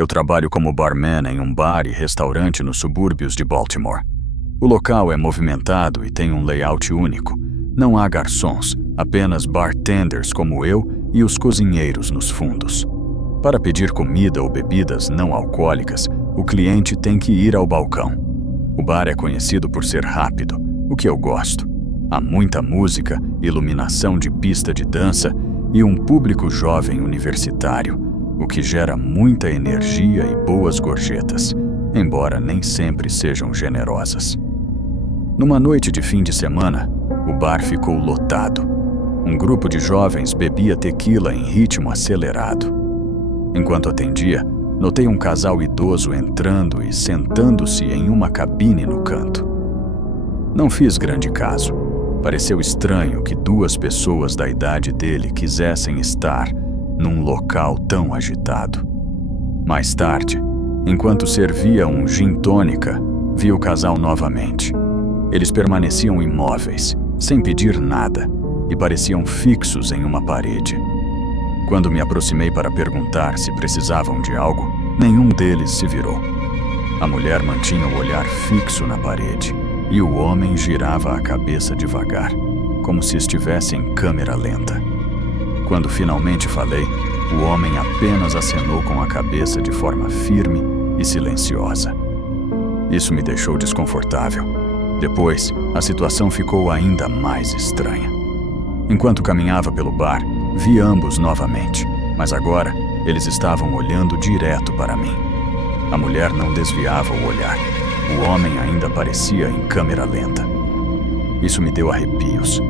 Eu trabalho como barman em um bar e restaurante nos subúrbios de Baltimore. O local é movimentado e tem um layout único. Não há garçons, apenas bartenders como eu e os cozinheiros nos fundos. Para pedir comida ou bebidas não alcoólicas, o cliente tem que ir ao balcão. O bar é conhecido por ser rápido, o que eu gosto. Há muita música, iluminação de pista de dança e um público jovem universitário, o que gera muita energia e boas gorjetas, embora nem sempre sejam generosas. Numa noite de fim de semana, o bar ficou lotado. Um grupo de jovens bebia tequila em ritmo acelerado. Enquanto atendia, notei um casal idoso entrando e sentando-se em uma cabine no canto. Não fiz grande caso. Pareceu estranho que duas pessoas da idade dele quisessem estar num local tão agitado. Mais tarde, enquanto servia um gin tônica, vi o casal novamente. Eles permaneciam imóveis, sem pedir nada, e pareciam fixos em uma parede. Quando me aproximei para perguntar se precisavam de algo, nenhum deles se virou. A mulher mantinha o olhar fixo na parede e o homem girava a cabeça devagar, como se estivesse em câmera lenta. Quando finalmente falei, o homem apenas acenou com a cabeça de forma firme e silenciosa. Isso me deixou desconfortável. Depois, a situação ficou ainda mais estranha. Enquanto caminhava pelo bar, vi ambos novamente, mas agora eles estavam olhando direto para mim. A mulher não desviava o olhar. O homem ainda parecia em câmera lenta. Isso me deu arrepios.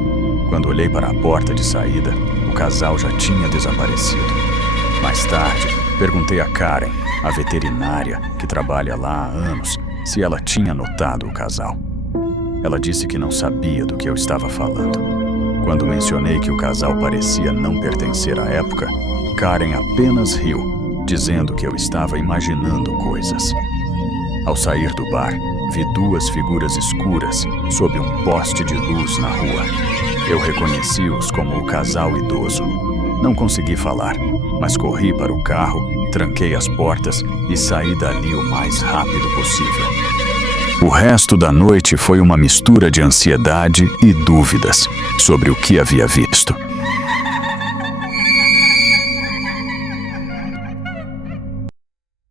Quando olhei para a porta de saída, o casal já tinha desaparecido. Mais tarde, perguntei a Karen, a veterinária que trabalha lá há anos, se ela tinha notado o casal. Ela disse que não sabia do que eu estava falando. Quando mencionei que o casal parecia não pertencer à época, Karen apenas riu, dizendo que eu estava imaginando coisas. Ao sair do bar, vi duas figuras escuras sob um poste de luz na rua. Eu reconheci-os como o casal idoso. Não consegui falar, mas corri para o carro, tranquei as portas e saí dali o mais rápido possível. O resto da noite foi uma mistura de ansiedade e dúvidas sobre o que havia visto.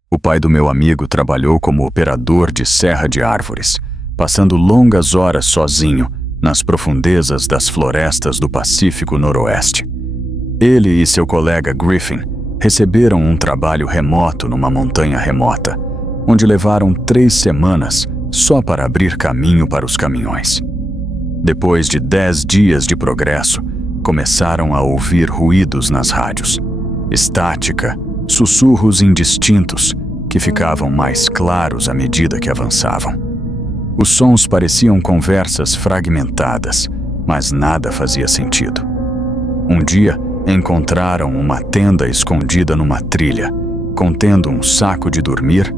O pai do meu amigo trabalhou como operador de serra de árvores, passando longas horas sozinho nas profundezas das florestas do Pacífico Noroeste. Ele e seu colega Griffin receberam um trabalho remoto numa montanha remota, onde levaram 3 semanas só para abrir caminho para os caminhões. Depois de 10 dias de progresso, começaram a ouvir ruídos nas rádios. Estática, sussurros indistintos, que ficavam mais claros à medida que avançavam. Os sons pareciam conversas fragmentadas, mas nada fazia sentido. Um dia, encontraram uma tenda escondida numa trilha, contendo um saco de dormir,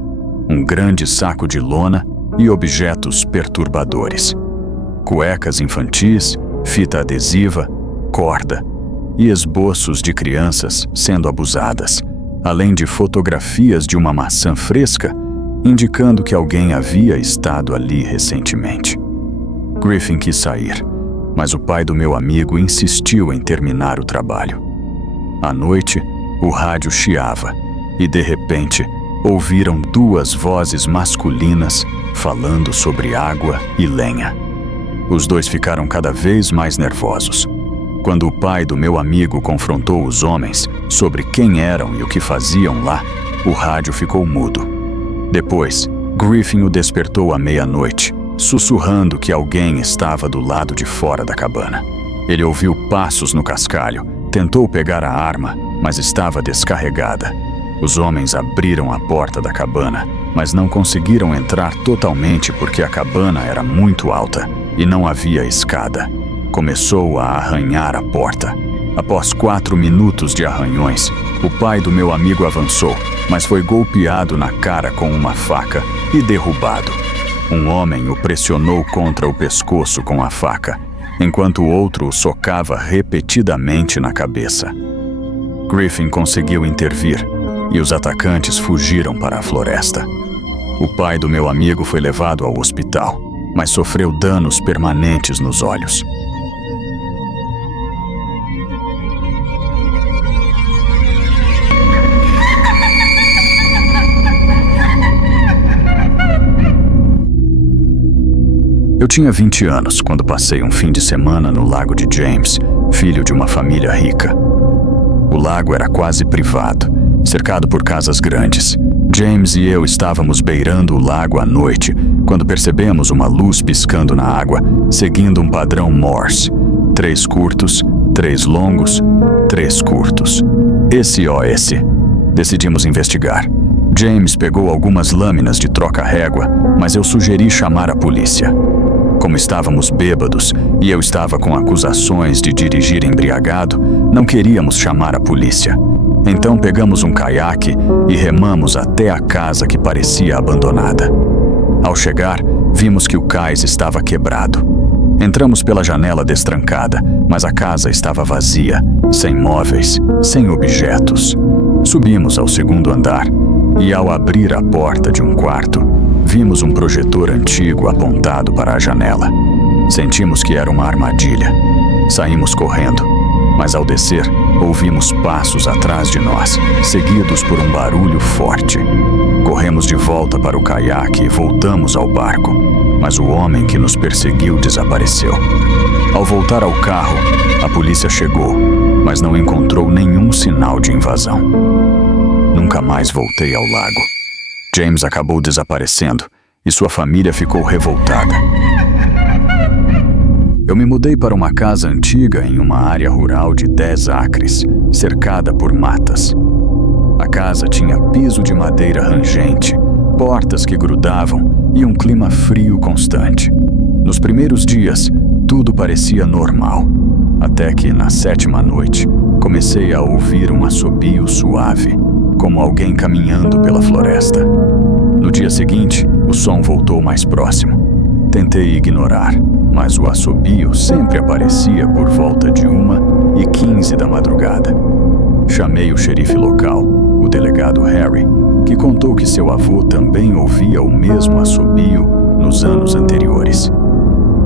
um grande saco de lona e objetos perturbadores. Cuecas infantis, fita adesiva, corda e esboços de crianças sendo abusadas, além de fotografias de uma maçã fresca, indicando que alguém havia estado ali recentemente. Griffin quis sair, mas o pai do meu amigo insistiu em terminar o trabalho. À noite, o rádio chiava e, de repente, ouviram 2 vozes masculinas falando sobre água e lenha. Os 2 ficaram cada vez mais nervosos. Quando o pai do meu amigo confrontou os homens sobre quem eram e o que faziam lá, o rádio ficou mudo. Depois, Griffin o despertou à meia-noite, sussurrando que alguém estava do lado de fora da cabana. Ele ouviu passos no cascalho, tentou pegar a arma, mas estava descarregada. Os homens abriram a porta da cabana, mas não conseguiram entrar totalmente porque a cabana era muito alta e não havia escada. Começou a arranhar a porta. Após 4 minutos de arranhões, o pai do meu amigo avançou, mas foi golpeado na cara com uma faca e derrubado. Um homem o pressionou contra o pescoço com a faca, enquanto o outro o socava repetidamente na cabeça. Griffin conseguiu intervir e os atacantes fugiram para a floresta. O pai do meu amigo foi levado ao hospital, mas sofreu danos permanentes nos olhos. Eu tinha 20 anos quando passei um fim de semana no lago de James, filho de uma família rica. O lago era quase privado, cercado por casas grandes. James e eu estávamos beirando o lago à noite, quando percebemos uma luz piscando na água, seguindo um padrão Morse. 3 curtos, 3 longos, 3 curtos. SOS. Decidimos investigar. James pegou algumas lâminas de troca-régua, mas eu sugeri chamar a polícia. Como estávamos bêbados e eu estava com acusações de dirigir embriagado, não queríamos chamar a polícia. Então pegamos um caiaque e remamos até a casa que parecia abandonada. Ao chegar, vimos que o cais estava quebrado. Entramos pela janela destrancada, mas a casa estava vazia, sem móveis, sem objetos. Subimos ao 2º andar e, ao abrir a porta de um quarto, vimos um projetor antigo apontado para a janela. Sentimos que era uma armadilha. Saímos correndo, mas ao descer, ouvimos passos atrás de nós, seguidos por um barulho forte. Corremos de volta para o caiaque e voltamos ao barco, mas o homem que nos perseguiu desapareceu. Ao voltar ao carro, a polícia chegou, mas não encontrou nenhum sinal de invasão. Nunca mais voltei ao lago. James acabou desaparecendo e sua família ficou revoltada. Eu me mudei para uma casa antiga em uma área rural de 10 acres, cercada por matas. A casa tinha piso de madeira rangente, portas que grudavam e um clima frio constante. Nos primeiros dias, tudo parecia normal, até que, na 7ª noite, comecei a ouvir um assobio suave, como alguém caminhando pela floresta. No dia seguinte, o som voltou mais próximo. Tentei ignorar, mas o assobio sempre aparecia por volta de 1h15 da madrugada. Chamei o xerife local, o delegado Harry, que contou que seu avô também ouvia o mesmo assobio nos anos anteriores.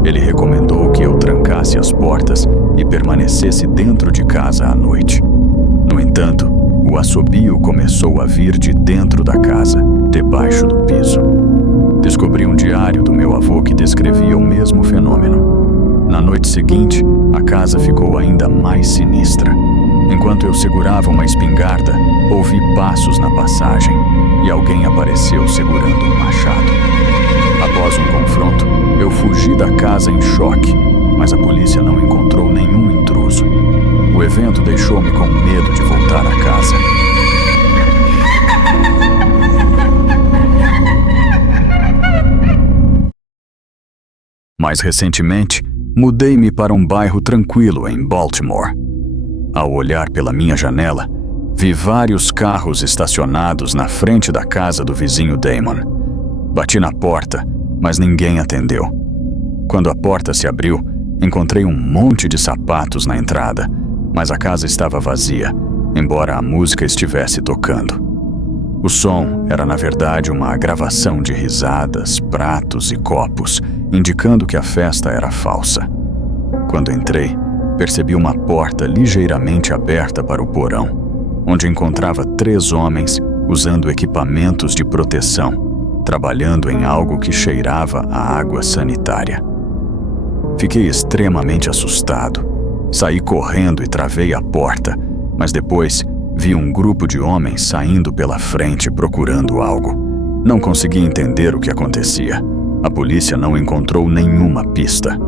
Ele recomendou que eu trancasse as portas e permanecesse dentro de casa à noite. No entanto, o assobio começou a vir de dentro da casa, debaixo do piso. Descobri um diário do meu avô que descrevia o mesmo fenômeno. Na noite seguinte, a casa ficou ainda mais sinistra. Enquanto eu segurava uma espingarda, ouvi passos na passagem e alguém apareceu segurando um machado. Após um confronto, eu fugi da casa em choque, mas a polícia não encontrou nenhum intruso. O evento deixou-me com medo de voltar a casa. Mais recentemente, mudei-me para um bairro tranquilo em Baltimore. Ao olhar pela minha janela, vi vários carros estacionados na frente da casa do vizinho Damon. Bati na porta, mas ninguém atendeu. Quando a porta se abriu, encontrei um monte de sapatos na entrada, mas a casa estava vazia, embora a música estivesse tocando. O som era, na verdade, uma gravação de risadas, pratos e copos, indicando que a festa era falsa. Quando entrei, percebi uma porta ligeiramente aberta para o porão, onde encontrava 3 homens usando equipamentos de proteção, trabalhando em algo que cheirava a água sanitária. Fiquei extremamente assustado. Saí correndo e travei a porta, mas depois vi um grupo de homens saindo pela frente procurando algo. Não consegui entender o que acontecia. A polícia não encontrou nenhuma pista.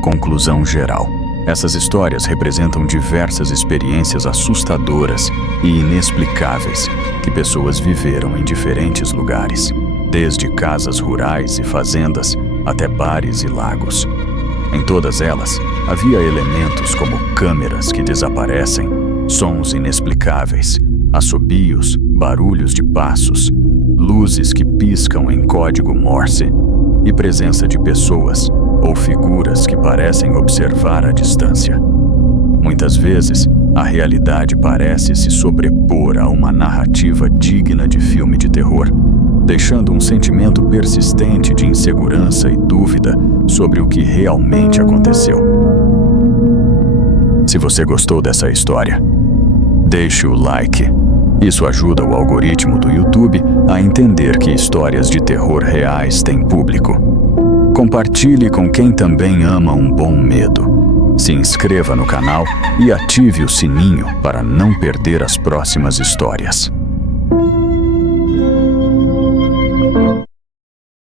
Conclusão geral. Essas histórias representam diversas experiências assustadoras e inexplicáveis que pessoas viveram em diferentes lugares, desde casas rurais e fazendas até bares e lagos. Em todas elas, havia elementos como câmeras que desaparecem, sons inexplicáveis, assobios, barulhos de passos, luzes que piscam em código Morse e presença de pessoas ou figuras que parecem observar à distância. Muitas vezes, a realidade parece se sobrepor a uma narrativa digna de filme de terror, deixando um sentimento persistente de insegurança e dúvida sobre o que realmente aconteceu. Se você gostou dessa história, deixe o like. Isso ajuda o algoritmo do YouTube a entender que histórias de terror reais têm público. Compartilhe com quem também ama um bom medo. Se inscreva no canal e ative o sininho para não perder as próximas histórias.